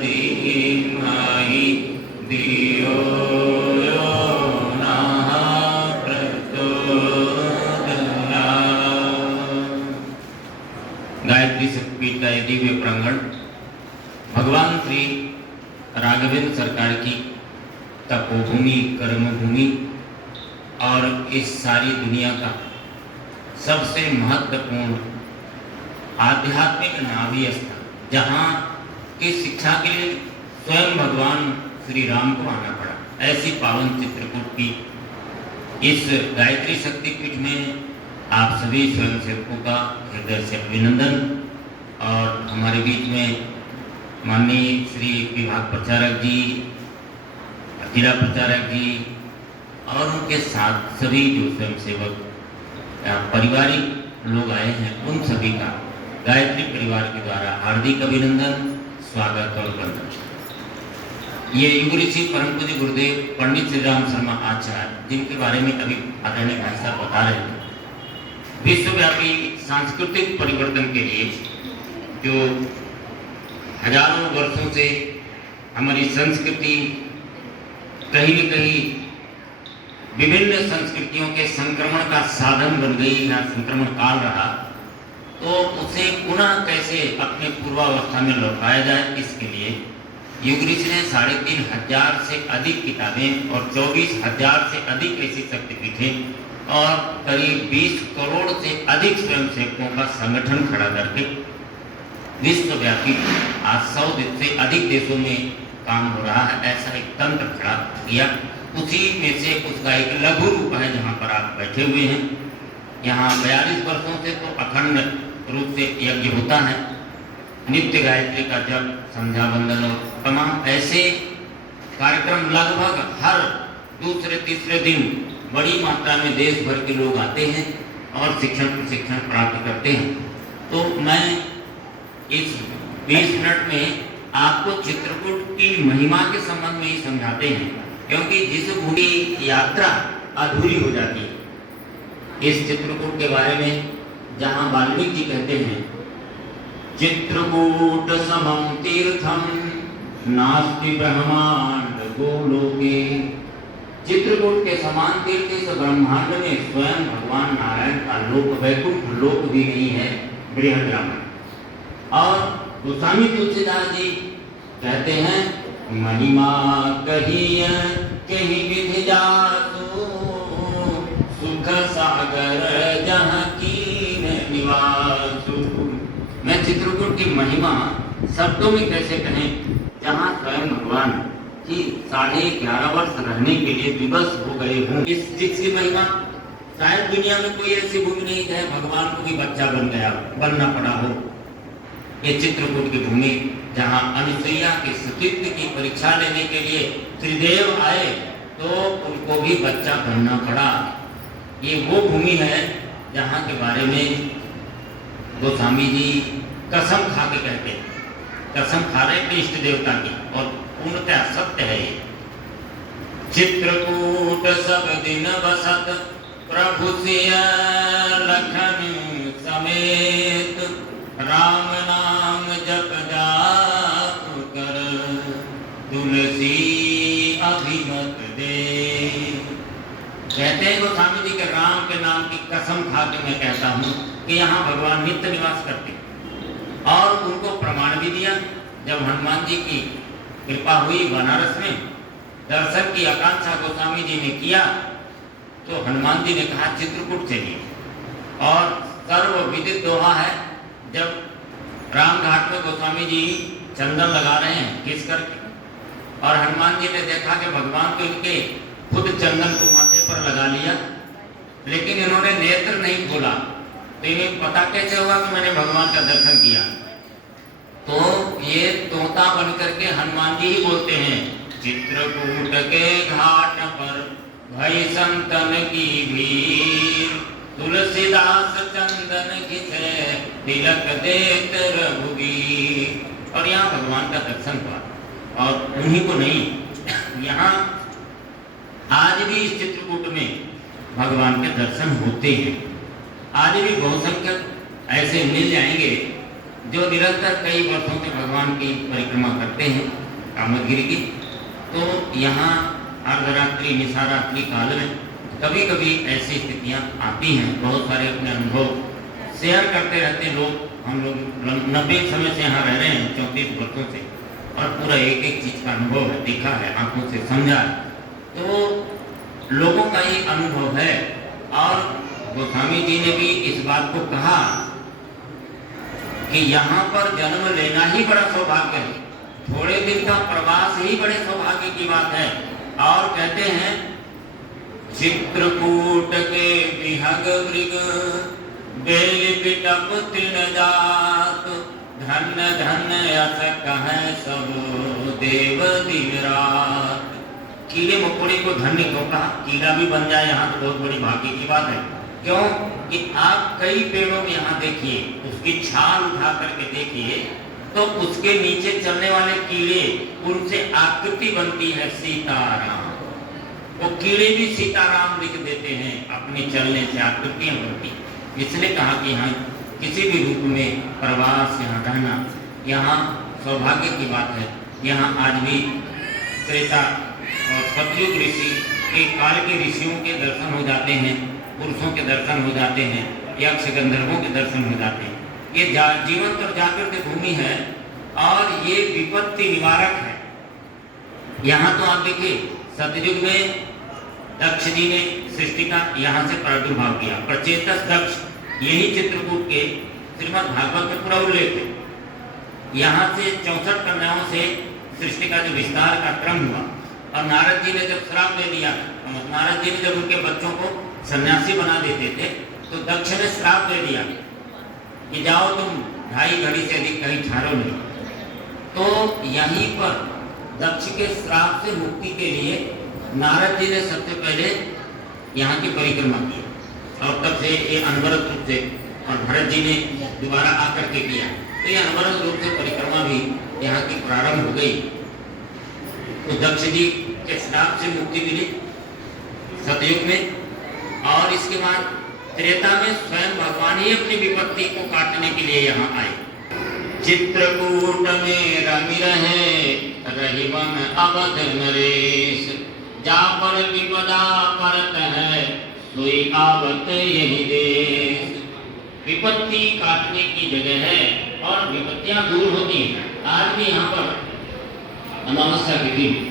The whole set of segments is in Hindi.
धीमहि धियो यो नः प्रचोदयात्। गायत्री शक्तिपीठ का ये दिव्य प्रांगण भगवान श्री राघवेंद्र सरकार की तपोभूमि, कर्मभूमि और इस सारी दुनिया का सबसे महत्वपूर्ण आध्यात्मिक नाभि स्थान, जहाँ की शिक्षा के लिए स्वयं भगवान श्री राम को आना पड़ा। ऐसी पावन चित्रकूट की इस गायत्री शक्तिपीठ में आप सभी स्वयंसेवकों का हृदय से अभिनंदन। और हमारे बीच में माननीय श्री विभाग प्रचारक जी, जिला प्रचारक जी और उनके साथ सभी जो स्वयंसेवक पारिवारिक लोग आए हैं, उन सभी का गायत्री परिवार के द्वारा हार्दिक अभिनंदन, स्वागत और वंदन। ये युग ऋषि परम पूज्य गुरुदेव पंडित श्री राम शर्मा आचार्य, जिनके बारे में अभी आदरणीय भाई साहब बता रहे थे, विश्वव्यापी सांस्कृतिक परिवर्तन के लिए जो हजारों वर्षों से हमारी संस्कृति कहीं न कहीं विभिन्न संस्कृतियों के संक्रमण का साधन बन गई या संक्रमण काल रहा, तो उसे पुनः कैसे अपने पूर्वावस्था में लौटाया जाए, इसके लिए युग ऋषि ने 3500 से अधिक किताबें और 24,000 से अधिक ऐसी शक्तिपीठें और करीब 20 करोड़ से अधिक स्वयंसेवकों का संगठन खड़ा करके विश्वव्यापी आज 100 से अधिक देशों में काम हो रहा है, ऐसा एक तंत्र खड़ा किया। उसी में से उसका एक लघु रूप है जहाँ पर आप बैठे हुए हैं। यहाँ 42 वर्षों से तो अखंड रूप से यज्ञ होता है, नित्य गायत्री का जप, संध्या वंदन और तमाम ऐसे कार्यक्रम लगभग हर दूसरे तीसरे दिन बड़ी मात्रा में देश भर के लोग आते हैं और शिक्षण प्रशिक्षण प्राप्त करते हैं। तो मैं इस 20 मिनट में आपको चित्रकूट की महिमा के संबंध में ही समझाते हैं, क्योंकि जिस भूमि यात्रा अधूरी हो जाती है। इस चित्रकूट के बारे में जहाँ वाल्मीकि जी कहते हैं, चित्रकूट समं तीर्थम नास्ति ब्रह्मांड गोलोके। चित्रकूट के समान तीर्थ इस ब्रह्मांड में स्वयं भगवान नारायण का लोक, वैकुंठ लोक भी नहीं है, बृहद रामायण। और गोस्वामी तुलसीदास जी कहते हैं, महिमा कहिय कहि विधि जासु, सुख सागर जहाँ कीन निवासु। मैं चित्रकूट की महिमा शब्दों में कैसे कहें, जहाँ स्वयं भगवान की 11.5 वर्ष रहने के लिए विवश हो गए हों। इस जिसकी महिमा शायद दुनिया में कोई ऐसी भूमि नहीं है भगवान को भी बच्चा बनना पड़ा हो। ये चित्रकूट की भूमि जहाँ अनुसुईया के सतीत्व की परीक्षा लेने के लिए त्रिदेव आए तो उनको भी बच्चा बनना पड़ा। ये वो भूमि है जहाँ के बारे में गोस्वामी जी कसम खा के कहते हैं, कसम खा रहे थे इष्ट देवता की, और पूर्णतः सत्य है ये। चित्रकूट सब दिन बसत प्रभु सिय लखन समेत, राम नाम जप जाप कर तुलसी अभिमत दे। कहते हैं गोस्वामी जी के राम के नाम की कसम खा के मैं कहता हूँ कि यहाँ भगवान नित्य निवास करते, और उनको प्रमाण भी दिया। जब हनुमान जी की कृपा हुई बनारस में, दर्शन की आकांक्षा गोस्वामी जी ने किया, तो हनुमान जी ने कहा चित्रकूट चलिए। और सर्वविदित दोहा है, जब राम घाट में गोस्वामी जी चंदन लगा रहे हैं घिस करके, और हनुमान जी ने देखा कि भगवान तो इनके खुद चंदन को माथे पर लगा लिया, लेकिन इन्होंने नेत्र नहीं खोला, तो इन्हें पता कैसे होगा कि मैंने भगवान का दर्शन किया। तो ये तोता बन करके हनुमान जी ही बोलते हैं, चित्रकूट के घाट पर भई संतन की भीड़, तुलसीदास चंदन घिसे तिलक देत रघुवीर। और यहाँ भगवान का दर्शन हुआ, और उन्हीं को नहीं, यहाँ आज भी इस चित्रकूट में भगवान के दर्शन होते हैं। आज भी बहुसंख्यक ऐसे मिल जाएंगे जो निरंतर कई वर्षों से भगवान की परिक्रमा करते हैं कामदगिरि की, तो यहाँ अर्धरात्रि निशारात्रि काल में कभी कभी ऐसी स्थितियाँ आती हैं। बहुत सारे अपने अनुभव शेयर करते रहते हैं लोग। हम लोग 90 समय से यहाँ रह रहे हैं, 34 वर्षों से, और पूरा एक एक चीज़ का अनुभव है, देखा है, आंखों से समझा है। तो लोगों का ये अनुभव है। और गोस्वामी जी ने भी इस बात को कहा कि यहाँ पर जन्म लेना ही बड़ा सौभाग्य है, थोड़े दिन का प्रवास ही बड़े सौभाग्य की बात है। और कहते हैं चित्रकूट के विहग मृग बेल बिटप तृण जात, धन्य धन्य यश कहे सब देव दिन रात। कीड़े मकोड़े को धन्य क्यों कहा? कीड़ा भी बन जाए यहाँ तो बहुत बड़ी भाग्य की बात है। क्यों कि आप कई पेड़ों में यहाँ देखिए, उसकी छाल उठा करके देखिए तो उसके नीचे चलने वाले कीड़े, उनसे आकृति बनती है सीताराम। वो कीड़े भी सीताराम लिख देते हैं, अपने चलने से आकृतियां बनती। इसलिए कहा कि यहाँ किसी भी रूप में प्रवास यहाँ रहना यहाँ सौभाग्य की बात है। यहाँ आज भी त्रेता और सतयुग ऋषि के काल के ऋषियों के दर्शन हो जाते हैं, पुरुषों के दर्शन हो जाते हैं, यक्ष गंधर्वों के दर्शन हो जाते हैं। ये जीवंत और जागृत भूमि है और ये विपत्ति निवारक है। यहाँ तो आप देखिए सतयुग में दक्ष जी ने सृष्टि का यहाँ से प्रादुर्भाव किया। प्रचेतस दक्ष, यही चित्रकूट के श्रीमद् भागवत में पूरा उल्लेख है। यहाँ से 64 कन्याओं से सृष्टि का जो विस्तार का क्रम हुआ। और नारद जी ने जब श्राप दे दिया, नारद जी ने जब उनके बच्चों को सन्यासी बना देते थे, तो दक्ष ने श्राप दे दिया कि जाओ तुम 2.5 घड़ी से अधिक कहीं ठहरो नहीं। तो यहीं पर दक्ष के श्राप से मुक्ति के लिए नारद जी ने सबसे पहले यहाँ की परिक्रमा की, और तब से ये अनवरत रूप से, और भरत जी ने दोबारा आकर के किया, तो ये अनवरत रूप से परिक्रमा भी यहाँ की प्रारंभ हो गई। तो दक्ष जी के श्राप से मुक्ति मिली सतयुग में। और इसके बाद त्रेता में स्वयं भगवान ही अपनी विपत्ति को काटने के लिए यहाँ आए। चित्रकूट में रमि रहे रहिवन अवध नरेश, जा पर विपदा परत है सोई आवत यही देश। विपत्ति काटने की जगह है और विपत्तियां दूर होती हैं। आज भी यहाँ पर अमावस्या के दिन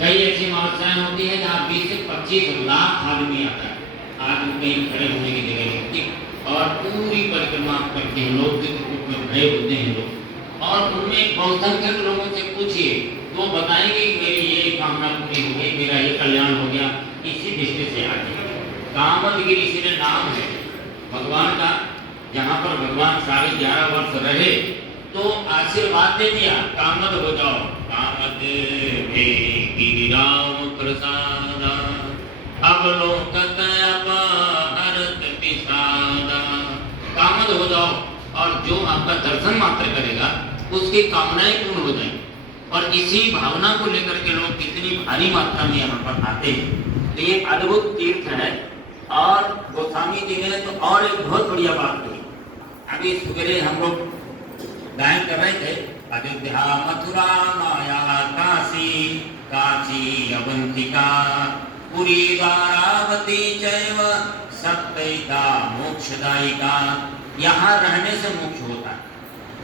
कई ऐसी अमावस्याएं होती है जहाँ 20 से 25 लाख आदमी आता है। आज कहीं खड़े होने की जगह होती और पूरी परिक्रमा करते हैं लोग, खड़े होते हैं लोग। और उनमें बहुसंख्यक लोगों से पूछिए तो बताएंगे कि मेरी ये कामना पूरी हो गई, मेरा ये कल्याण हो गया। इसी दृष्टि से आगे कामदगिरि इसीलिए नाम है भगवान का, जहाँ पर भगवान 11.5 वर्ष रहे तो आशीर्वाद दे दिया, कामद हो जाओ। कामद गिरिराम प्रसादा, अवलोकत अपहरत विषादा। कामद हो जाओ, और जो आपका दर्शन मात्र करेगा उसकी कामनाएं पूर्ण हो जाएंगी। और इसी भावना को लेकर के लोग कितनी भारी मात्रा में यहाँ पर आते हैं। तो ये अद्भुत तीर्थ है। और गोस्वामी जी ने तो और एक बहुत बढ़िया बात कही। अभी सुबह हम लोग गायन कर रहे थे, अयोध्या मथुरा माया काशी, काशी अवंतिका पुरी द्वारावती चैव सप्तैका मोक्षदायिका। यहाँ रहने से मोक्ष होता है,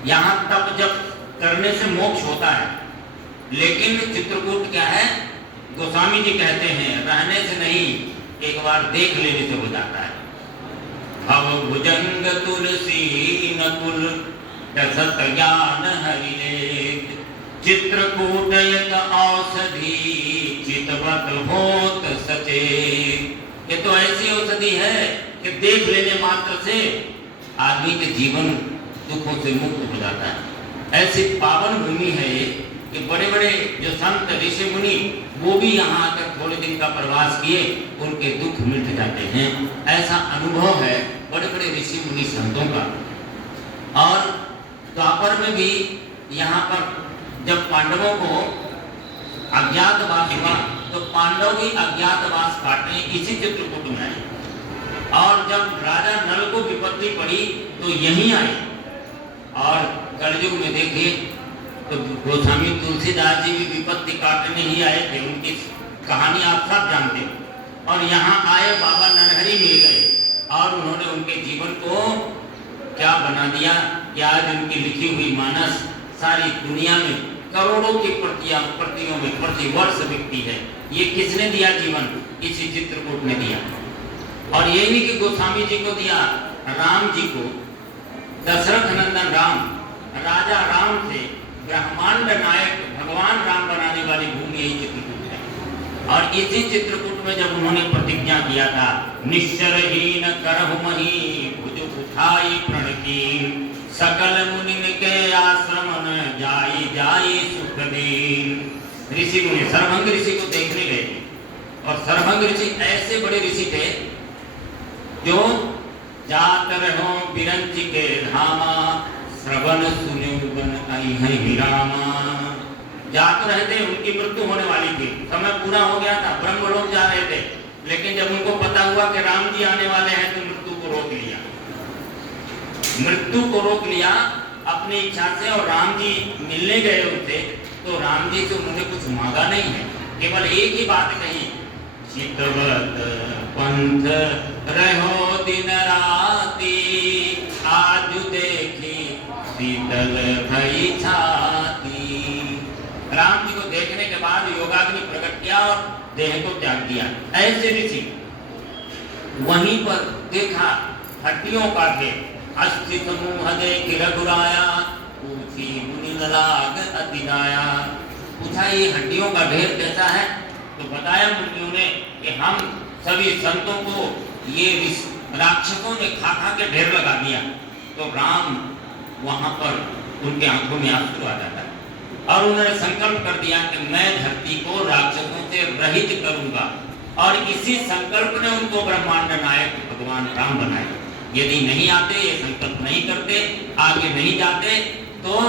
यहाँ तप जप करने से मोक्ष होता है। लेकिन चित्रकूट क्या है, गोस्वामी जी कहते हैं रहने से नहीं, एक बार देख लेने से हो जाता है। भव भुजंग तुलसी नकुल दशत ज्ञान हरिलेख, चित्रकूट यत औषधि चितवत होत सचेत। ये तो ऐसी औषधि है कि देख लेने मात्र से आदमी के जीवन दुखों से मुक्त हो जाता है। ऐसी पावन भूमि है ये कि बड़े बड़े जो संत ऋषि मुनि वो भी यहाँ आकर थोड़े दिन का प्रवास किए, उनके दुख मिट जाते हैं। ऐसा अनुभव है बड़े बड़े ऋषि मुनि संतों का। और द्वापर में भी यहाँ पर जब पांडवों को अज्ञातवास हुआ तो पांडव भी अज्ञातवास काटने इसी चित्रकूट में आए। और जब राजा नल को विपत्ति पड़ी तो यहीं आए और कलयुग में देखिए तो गोस्वामी तुलसीदास जी भी विपत्ति काटने ही आए थे, उनकी कहानी आप सब जानते हो। और यहाँ आए बाबा नरहरि मिल गए और उन्होंने उनके जीवन को क्या बना दिया कि आज उनकी लिखी हुई मानस सारी दुनिया में करोड़ों की प्रतियों में प्रति वर्ष बिकती है। ये किसने दिया जीवन? इसी चित्रकूट ने दिया। और ये नहीं कि गोस्वामी जी को दिया, राम जी को, दशरथ नंदन राम, राजा राम से ब्रह्मांड नायक भगवान राम बनाने वाली भूमि यही चित्रकूट है। और इसी चित्रकूट में जब उन्होंने प्रतिज्ञा किया था, निश्चरहीन करहु मही भुज उठाई प्रणकीन, सकल मुनिन के आश्रमन जाई जाई सुख दीन। ऋषि मुनि सर्वभंग ऋषि को देखने गए और सर्वभंग ऋषि ऐसे बड़े ऋषि थे जो जात रहो बिरंची के धामा, श्रवण सुने बन आई है विरामा। जात रहे थे, उनकी मृत्यु होने वाली थी, समय पूरा हो गया था, ब्रह्मलोक जा रहे थे, लेकिन जब उनको पता हुआ कि राम जी आने वाले हैं तो मृत्यु को रोक लिया। मृत्यु को रोक लिया अपनी इच्छा से। और राम जी मिलने गए उनसे तो राम जी से उन्होंने कुछ मांगा नहीं है, केवल एक ही बात कही, चितवत पंथ रहो दिन राती, आज देखी शीतल भई छाती। राम जी को देखने के बाद योगाग्नि प्रकट किया और देह को त्याग दिया। ऐसे ऋषि वहीं पर देखा हड्डियों का ढेर, अस्थि समूह देख रघुराया, पूछी मुनि लाग अतिनाया। पूछा ये हड्डियों का ढेर कैसा है? तो बताया मुनियों ने कि हम सभी संतों को ये राक्षसों ने खा खा के ढेर लगा दिया। तो राम वहां पर उनके आंखों में आंसू आ जाता है और उन्होंने संकल्प कर दिया कि मैं धरती को राक्षसों से रहित करूंगा। और इसी संकल्प ने उनको ब्रह्मांड नायक भगवान राम बनाया। यदि नहीं आते, ये संकल्प नहीं करते, आगे नहीं जाते, तो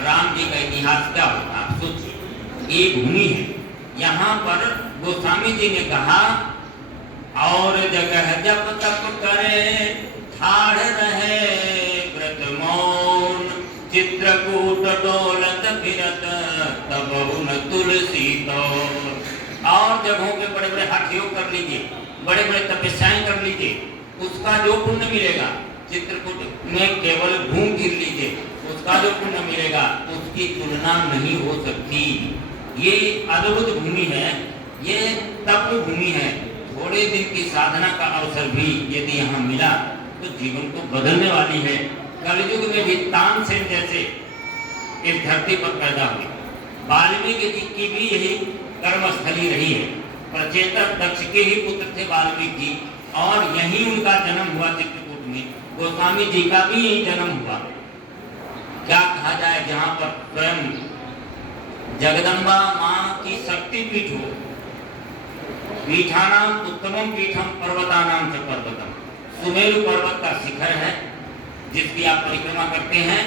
राम जी का इतिहास क्या होता? आप सोचिए, ये भूमि है, यहाँ पर गोस्वामी जी ने कहा, और जगह जब तप करे ठाड़ रहे व्रत मौन, चित्रकूट डोलत फिरत तब उन तुलसी तोर। और जगहों पे बड़े बड़े हठ योग कर लीजिए, बड़े बड़े तपस्याएं कर लीजिए, उसका जो पुण्य मिलेगा, चित्रकूट में केवल घूम फिर लीजिए, उसका जो पुण्य मिलेगा उसकी तुलना नहीं हो सकती। ये अद्भुत भूमि है, ये तप भूमि है। थोड़े दिन की साधना का अवसर भी यदि यहाँ मिला तो जीवन को बदलने वाली है। कलयुग में भी तानसेन जैसे इस धरती पर पैदा हुए, वाल्मीकि जी की भी यही कर्मस्थली रही है। प्रचेतक दक्ष के ही पुत्र थे वाल्मीकि और यहीं उनका जन्म हुआ चित्रकूट में। गोस्वामी जी का भी यही जन्म हुआ। क्या कहा जाए, जहाँ पर स्वयं जगदम्बा माँ की शक्ति पीठ हो, पीठानाम उत्तमम पीठम पर्वतानाम च पर्वतम। सुमेरु पर्वत का शिखर है जिसकी आप परिक्रमा करते हैं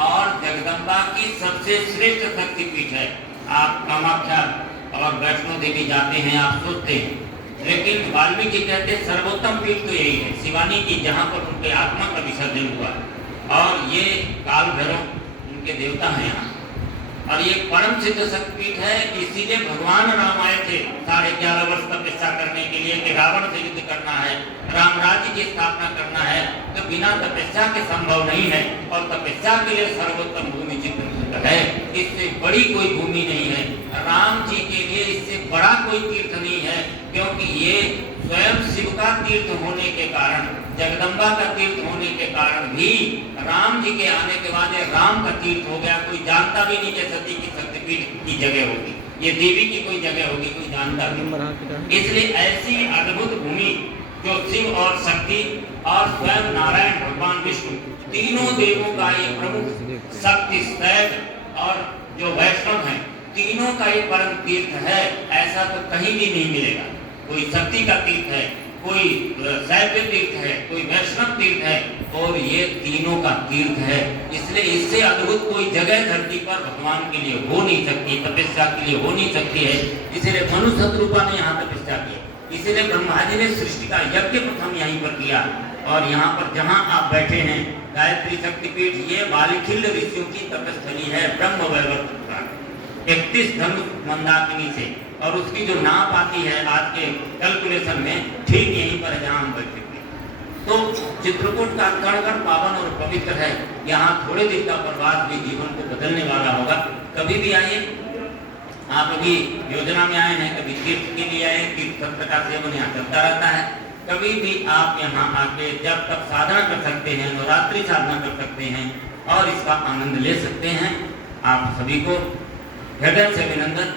और जगदम्बा की सबसे श्रेष्ठ शक्ति पीठ है। आप कामाख्या और वैष्णो देवी जाते हैं, आप सोचते हैं, लेकिन वाल्मीकि कहते सर्वोत्तम पीठ तो यही है, शिवानी की, जहाँ पर उनके आत्मा का विसर्जन हुआ। और ये काल भैरव उनके देवता हैं यहाँ। और ये परम सिद्ध शक्तिपीठ है। इसीलिए भगवान राम आए थे 11.5 वर्ष तपस्या करने के लिए कि रावण से युद्ध करना है, राम राज्य की स्थापना करना है, तो बिना तपस्या के संभव नहीं है। और तपस्या के लिए सर्वोत्तम भूमि चित्रकूट है, इससे बड़ी कोई भूमि नहीं है। राम जी के लिए इससे बड़ा कोई तीर्थ नहीं है, क्योंकि ये स्वयं शिव का तीर्थ होने के कारण, जगदम्बा का तीर्थ होने के कारण भी राम जी के आने के बाद राम का तीर्थ हो गया। कोई जानता भी नहीं कि सती की शक्तिपीठ की जगह होगी, ये देवी की कोई जगह होगी, कोई जानता नहीं। इसलिए ऐसी अद्भुत भूमि जो शिव और शक्ति और स्वयं नारायण भगवान विष्णु तीनों देवों का ये प्रमुख शक्ति स्थैत और जो वैष्णव है तीनों का ये परम तीर्थ है। ऐसा तो कहीं भी नहीं मिलेगा। कोई शक्ति का तीर्थ है, कोई शैव तीर्थ है, कोई वैष्णव तीर्थ है, और ये तीनों का तीर्थ है। इसलिए इससे अद्भुत कोई जगह धरती पर भगवान के लिए हो नहीं सकती, तपस्या के लिए हो नहीं सकती है। इसीलिए मनु शत्रुपा ने यहाँ तपस्या की, इसीलिए ब्रह्मा जी ने सृष्टि का यज्ञ प्रथम यहीं पर किया। और यहाँ पर जहाँ आप बैठे हैं गायत्री शक्तिपीठ ये बालखिल्य ऋषियों की तपस्थली है ब्रह्म वैवर्त प्रांत 31 धर्म मंदाकिनी से, और उसकी जो नाप आती है आज के कैलकुलेशन में ठीक यहीं पर जहाँ हम बैठे थे। तो चित्रकूट का कण पावन और पवित्र है। यहाँ थोड़े दिन का प्रवास भी जीवन को बदलने वाला होगा। कभी भी आइए, आप अभी योजना में आए हैं, कभी तीर्थ के लिए आए, तीर्थ सत्र का सेवन यहाँ चलता रहता है। कभी भी आप यहाँ आके जब तक साधना कर सकते हैं, नवरात्रि साधना कर सकते हैं और इसका आनंद ले सकते हैं। आप सभी को हृदय से अभिनंदन।